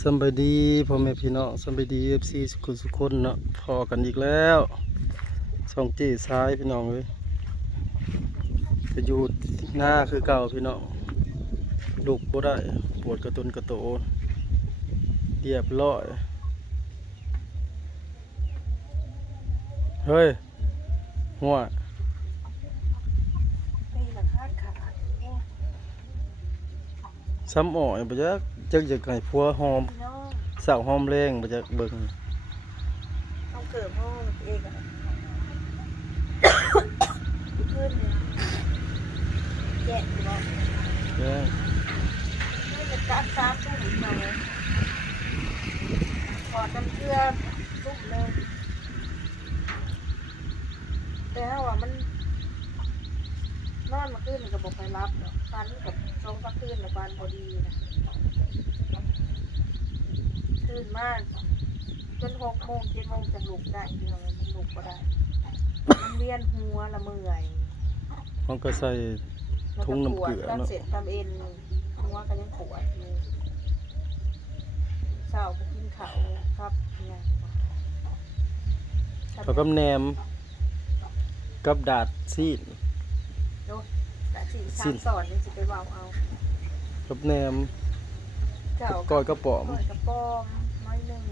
สำบายดีพ่อแม่พี่น้องสำบายดีเอฟซีสุขุสุขคนเนาะพอกันอีกแล้วช่องจีซ้ายพี่น้องเลยจะอยู่หน้าคือเก่าพี่น้องลูกบ่ได้ปวดกระตุนกระโตนเรียบร้อยเฮ้ยหัว ตีละคาดขาดโอ้ ซ้ำอ่อยบ่จักจักจะให้ผัวหอมพี่น้องสาวหอมแรงบ่จักเบิ่งต้องเสริมห้องเองอะขึ้นเนี่ยแยะอยู่บ่เด้อไม่จะจับซ้ำตุ้มอีกหน่อยถอดน้ำเกลือตุ้มเลยแต่ถ้าว่ามัน นอนมาขึ้นมันก็บอกไปรับเนาะ ฟันกับทรงสักขึ้นแล้วฟันพอดีนะขึ้นมากจนหกโมงเจ็ดโมงจะลุกได้เดียวมันลุกก็ได้ มันเวียนหัวละเมื่อยมันก็ใส่แล้วทุ่งน้ำเกลือตามเนอะเสร็จตามเอ็นหัวก็ยังปวดอยู่เช้าก็กินข้าวครับเนี่ยเขากับแหนมกับดาดซีด แต่สี่สิ้สานมสอนนี่สิไปเบาเอากับแหนมเจ้ากับก้อยกระป๋อมก้อยกระป๋อมน้อยหนึ่ง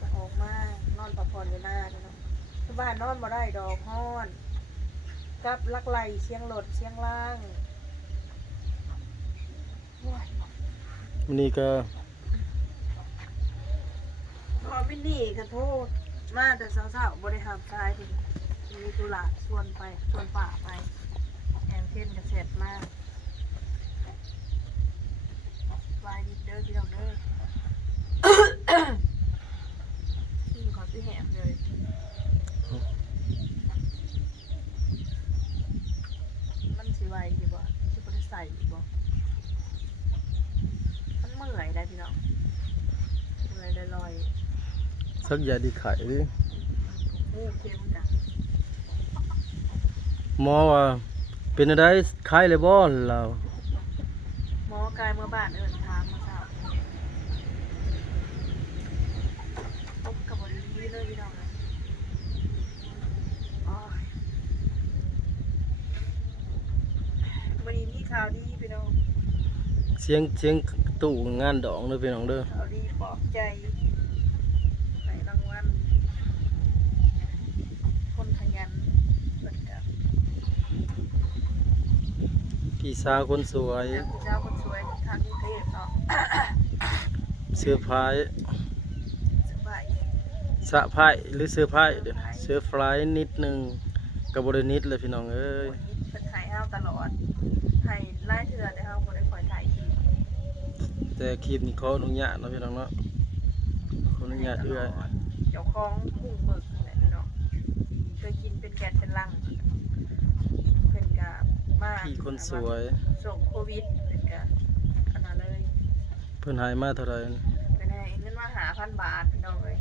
จะออกมานอนพักผ่อนอยู่หน้าเนาะที่บ้านนอนมาได้ดอกฮ้อนกับลักไหลเชียงรถเชียงล่างโอ้ยวันนี้ก็พอไม่นี่ก็โทษมาแต่สาวๆบริหารชายทีมีตุลาชวนไปชวนป่าไป แอนเทนกระเสร็จมากวายดีเด้อพี่น้องเด้อกินขอพี่แหมเลยมันสิไหวอยู่บ่สิบ่ได้ใส่อยู่บ่มันเมื่อยได้พี่น้องเมื่อยได้ลอยสักยาดีไข่ดิงูเค็มจ้ะหมอว่า เป็นอะไรไข้เลยบ่เราหมอกายเมื่อบ้านเอิญทางมาเช้าพบกับบริลีเลยพี่น้องเลยโอ้ยวันนี้มีข่าวดีพี่น้องเสียงเสียงตู้งานดองเด้อพี่น้องเด้อข่าวดีปลอบใจใส่รางวัลคนขยันเหมือนกับ พี่สาวคนสวยเจ้าคนสวยทางกรุงเทพเนาะเสื้อผ้าสบายสะพายหรือเสื้อผ้าเด้อเสื้อฟลายนิดหนึงก็บ่ได้นิดเลยพี่น้องเอ้ยเป็นถ่ายห้าวตลอดถ่ายไล่เถื่อแต่ห้าวคนได้คอยถ่ายคลิปแต่คลิปนี้ขออนุญาตเนาะพี่น้องเนาะขออนุญาตเอื้อยเจ้าของกุ้งหมึกนั่นแหละพี่น้องเคยกินเป็นแกนเป็นลังเป็นกะมาก พี่คนสวย ส่งโควิดเป็นกะขนาดเลยเพิ่นให้มาเท่าไหร่เป็นไงเงินมาหาพันบาทพี่น้องเลย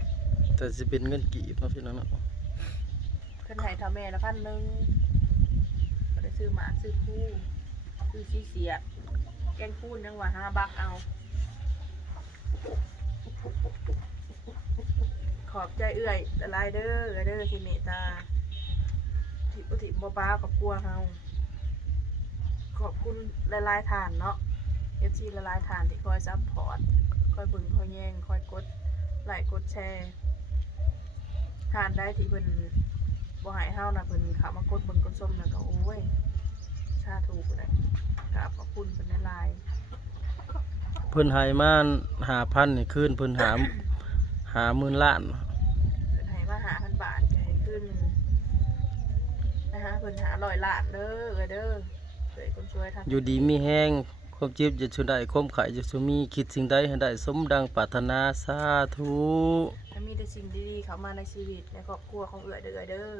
แต่สิเป็นเงินกีบเนาะพี่น้องเนาะเพิ่นให้ทำแม่ละพันหนึ่งก็ได้ซื้อหมาซื้อคู่ซื้อซีเสียดแกงคูนยังว่าห้าบักเอา ขอบใจเอื่อยละลายเด้อเด้อที่เมตตาที่ปฏิบัติบ้ากับกลัวเฮา ขอบคุณละลายๆฐานเนาะเอฟซีละลายๆฐานที่คอยซัพพอร์ตคอยเบึงคอยแย่งคอยกดไลค์กดแชร์ฐานได้ที่เพิ่นบ่ใหายเฮานะเพิ่นเขับมากดเบิ่งกดส้มนะก็โอ้ยชาถูกเลยกราบขอบคุณเพิ่นละลายเพิ่นให้มา5,000นี่คืนเพิ่นหาหาหมื่นล้านเพิ่นให้มาหาพันบาทจะให้ขึ้นนะคะเพิ่นหาร้อยล้านเด้อเด้อเด้อ คนช่วยทำอยู่ดีมีแห้งความเจ็บจะชุได้ความไข่จะชุมีคิดสิ่งใดให้ได้สมดังปรารถนาสาธุถ้มีแต่สิ่งดีๆเข้ามาในชีวิตในครอบครัวของเอื้อยเด้อเด้อ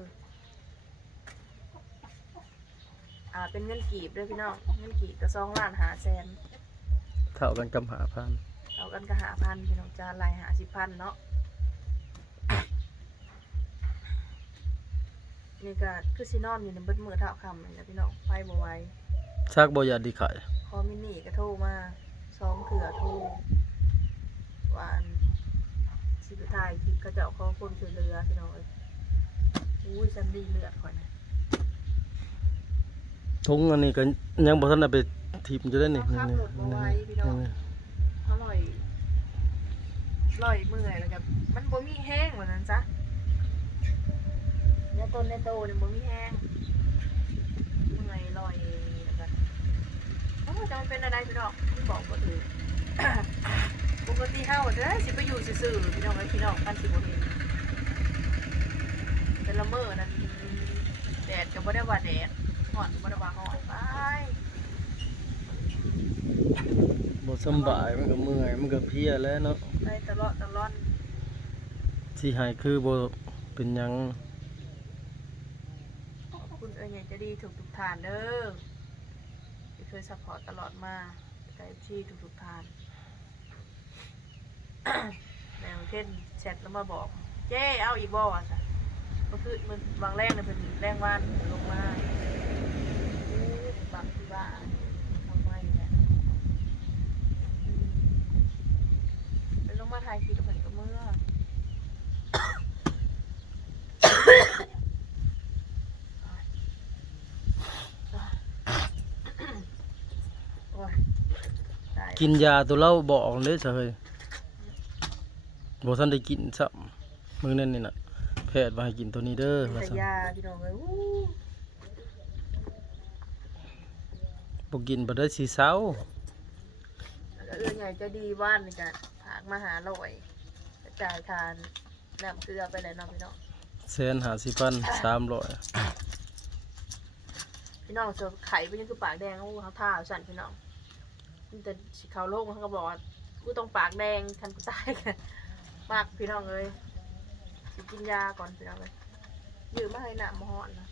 อ่าเป็นเงินกีบเด้อพี่น้องเงินกีบก็สองล้านหาแสนเท่ากันกับหาพันเอากันก็หาพันพี่น้องจานลายหาสิบพันเนาะนี่ก็คือสินอนอยู่ในเบิดมือเท่าคำนี่แหละพี่น้องไฟบ่ไหว ชักบ่อยากดีไข่พอมินี่ก็โทรมาสสองเถื่อโทรวาอันสิบท้ายคลิปเขาเจ้าขอคนช่วยเหลือพี่น้องเอ้ยอุ้ยฉันดีเลือดข่อยนะทุงอันนี้ก็ยังบ่ทันได้ไปทิมจะได้นี่เอานี่ขับนี่รถมาไว้พี่น้องนี่อร่อยอร่อยเมื่อยแล้วกับมันบ่มีแห้งเหมือนนั้นจ้ะเนื้อต้นเนื้อโตเนี่ยบ่มีแห้งเมื่อยอร่อยแล้วกันโอ้ จะมันเป็นอะไรพี่น้องที่บอกบ่ถือปกติเฮาเด้อสิไปอยู่ซื่อๆพี่น้องไอ้ยพี่น้องกันสิบ่เห็นเป็นละเมอนั่นแดดก็บ่ได้ว่าแดดร้อนก็บ่ได้ว่าร้อนไปบ่สำบายมันก็เมื่อยมันก็เพลียแล้วเนาะไปตลอดตลอดสิหายคือบ่เป็นหยังขอบคุณเอ้ยใหญ่ใจะดีถูกทุกๆทานเด้อ ที่เคยซัพพอร์ตตลอดมาใจที่ทุกทุกๆทานแนวเช่นแชทแล้วมาบอกเจ้เอาอีกบ่อะจ้ะก็คือมันวางแรงเลยเพิ่นแรงว่านลงมาบักที่บ้านทำไมเนี่ยเป็นลงมาถ่ายคลิปกับเพิ่นก็เมื่อ โอ้ยตาย กินยาตัวเราบอกเด้อซะเฮ้ยบ่ทันได้กินซ้ำมื้อนั้นนี่น่ะแพทย์ว่าให้กินตัวนี้เด้อมีว่าแต่ซั่นยาพี่น้องเลยอู้บ่กินบ่ได้สิเซาแล้วก็เอื้อใหญ่ใจะดีว่านนี่กันผากมาหาลอยกระจายทานน้ำเกลือไปเลยเน้องพี่น้อง แสนห้าสิบพันสามร้อยพี่น้องเสือไข่เป็นยังคือปากแดงโอ้เขาท่าสั่นพี่น้องมัน แต่สิเขาโลกเขาก็บอกว่ากูต้องปากแดงทันกูตายกันมากพี่น้องเลยสิกินยาก่อนพี่น้องเลยยืมมาให้น้ำมาฮ้อนนะ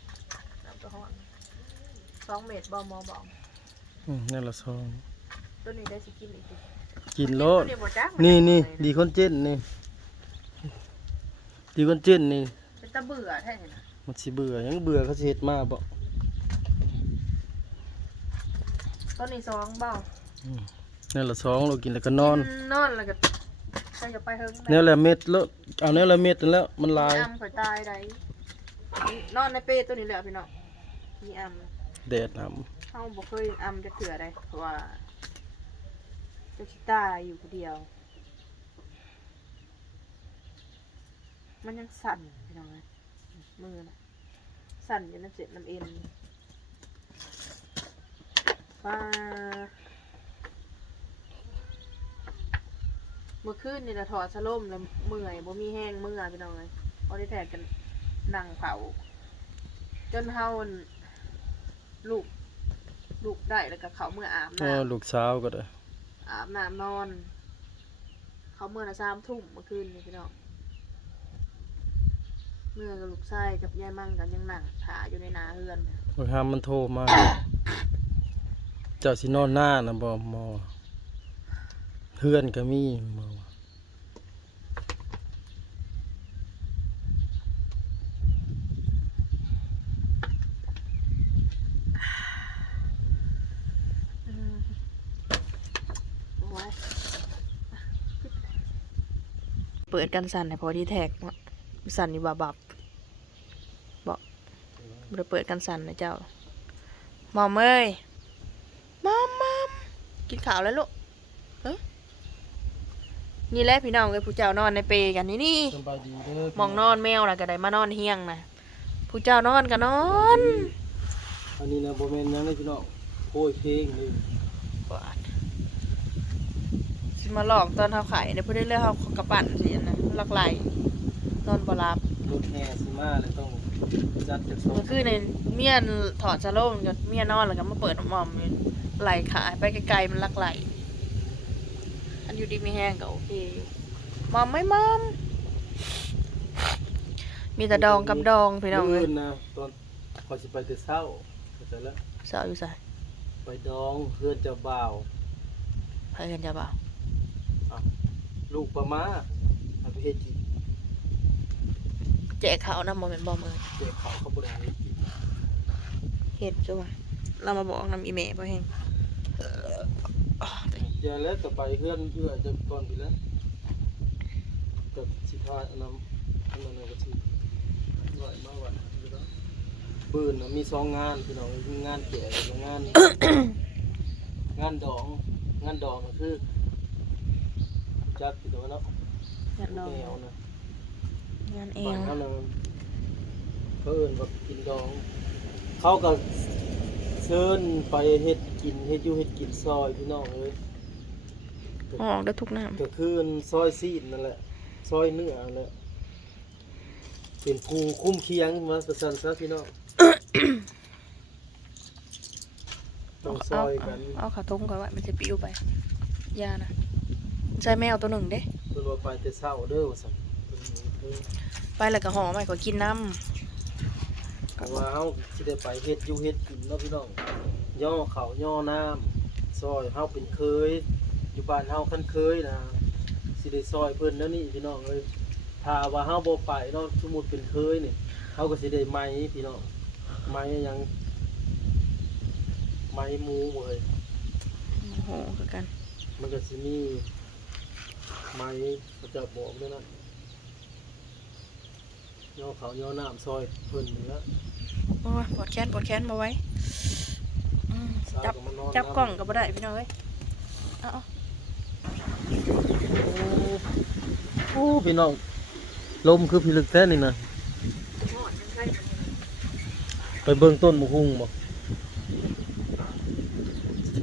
น้ำตัวฮ้อนสองเม็ดบอมอบอกอืมนั่นละซองตัวนี้ได้สิกินอีกทีกินโลดตัวนี้บ่จักนี่นี่มัดีคอนเจนนี่ ดีคอนเจนนี่ เป็นตะเบื่อแท้เลยนะมันสิเบื่อยังเบื่อเขาสิเฮ็ดมาบ่ตัวนี้สองเบ้า นั่นละซองเรากินแล้วก็นอนกินอนแล้วก็ใครจะไปเฮิงแนวละเม็ดแล้วเอาแนวละเม็ดนั่นแล้วมันลายมีอัมข่อยตายได้นอนในเป้ตัวนี้แหละพี่น้องมีอัมแดดหํเฮาบ่เคยอัมจะเถื่อได้เพราะว่าเจ้าชิตายอยู่คนเดียว มันยังสั่นพี่น้องเลยมือนะสั่นอยู่น้ำเจ็บน้ำเอ็นว่า เมื่อคืนนี่ละถอดสะล่มแล้วเมื่อยบ่มีแห้งเมื่อยพี่น้องเลยพอได้แทกกันนั่งเผา จนเฮาอั่นลูกลูกได้แล้วก็เขาเมื่ออาบอ๋อน้ำลูกสาวก็ได้อาบน้ำนอน เขาเมื่อละสามทุ่มเมื่อคืนนี่พี่น้องเมื่อกับลูกชายกับยายมั่งกันยังนั่งถาอยู่ในนาเฮือนโอ้ยห้ามมันโทรมา เจ้าสินอนหน้านะบ่หมอ เพื่อนก็มีมออืมโอ้ยเปิดกันสั่นให้พอที่แท็กสั่นอยู่บับบับบอกบ่ได้เปิดกันสั่นนะเจ้ามอมเอ้ยมอมมอมกินข้าวแล้วลูก นี่แหละพี่น้องเอ้ยผู้เจ้านอนในเปรกันนี่นี่สบายดีเด้อมองนอนแมวนะก็ได้มานอนเฮียงนะผู้เจ้านอนก็นอน อันนี้นะบ่แม่นหยังเลยพี่น้องโอ้ยเพลงนี่สิมาหลอกตอนเขาไข่เดี๋ยวพูดได้เรื่องเขากระปั่นสินะหลักไหลนอนบ่รับรถแห่สิมาเลยต้องจัดจากสองเมื่อคืนในเมียนถอดสะโลมกับเมียนอนแล้วก็มาเปิดหมอมอยู่ไหลขายไปไกลๆมันหลักไหล อันอยู่ดีไม่แห้งก็โอเคอยู่มอมไม่มอมมีแต่ดองกับดองพี่น้องเลยมื้นะตอนพอสิไปแต่เช้าเข้าใจแล้วสาวอยู่ใส่ไปดองเพื่อนเจ้าบ่าว ใครกันจะบ่าวลูกประมาเอาไปเฮ็ดกินแจกเขาวนะโมเมนต์บอมเลยเด็กเขาเขาบ่ได้ให้กินเห็ดจ้ะวะเรามาบอกนำอีเมลพ่อเฮงกอย่า แล้วก็ไปเฮือนเอื้อจะก่อนไปแล้วกับสิทายอันนั้นอันนั้นก็สิไหวมาไหวอยู่แล้วปืนน่ะมีสองงานพี่น้องมีงานแก่กับงาน งานดอง งานดองก็คือจักพี่น้องเนาะงานดองแนวนะงานเอบ้านงเขาน่ะเขาเอิ้นว่ากินดอง เขาก็เชิญไปเฮ็ดกินเฮ็ดอยู่เฮ็ดกินซอยพี่น้องเอ้ย ออกได้ทุกน้ก็คือซอยซีนนั่นแหละ ซอยเนื้อนั่นแหละเป็นผู้คุ้มเคียงมาสสันซะพี่น้องำต้องซเอาอยเอากันเอาขาทงก่อนว่ามันจะปิวไปยานะใช่แมวตัวหนึ่งเด้เพิ่นว่าไปแต่เช้าเด้อว่าซั่นเพิ่นไปแล้วก็ห่อไม่ก็กินน้เพราะว่าเฮาสิได้ไปเฮ็ดอยู่เฮ็ดกินเนาะพี่น้องย่อข้าวย่อน้ำซอยเฮาเป็นเคย อยู่บ้านเฮาคันเคยนะสิได้ซอยเพิ่นแล้วนี่พี่น้องเอ้ยถ้าว่าเฮาบ่ไปเนาะสมมุติเป็นเคยนี่เฮาก็สิได้ไหมพี่น้องไหมหยังไหมหมูเว้ยำห่อคือกัน มันก็สิมีไหมเขาจะบอกด้วยนะย่อข้าวย่อน้ำซอยเพิ่นนี่ละโอ้ยปวดแขนปวดแขนมาไว้อืมสาวจับก็มานอนจับกล้องก็บ่ได้พี่น้องเอ้ยเอาเอา โอ้พี่น้องลมคือพิลึกแท้นี่นะไปเบิ่งต้นมะฮุ่งบ่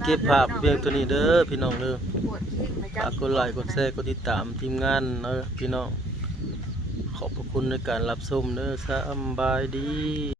เก็บภาพเพียงตัวนี้เด้อพี่น้องเด้อฝากกดไลค์กดแชร์กดติดตามทีมงานเนาะพี่น้องขอบพระคุณในการรับชมเด้อสบายดี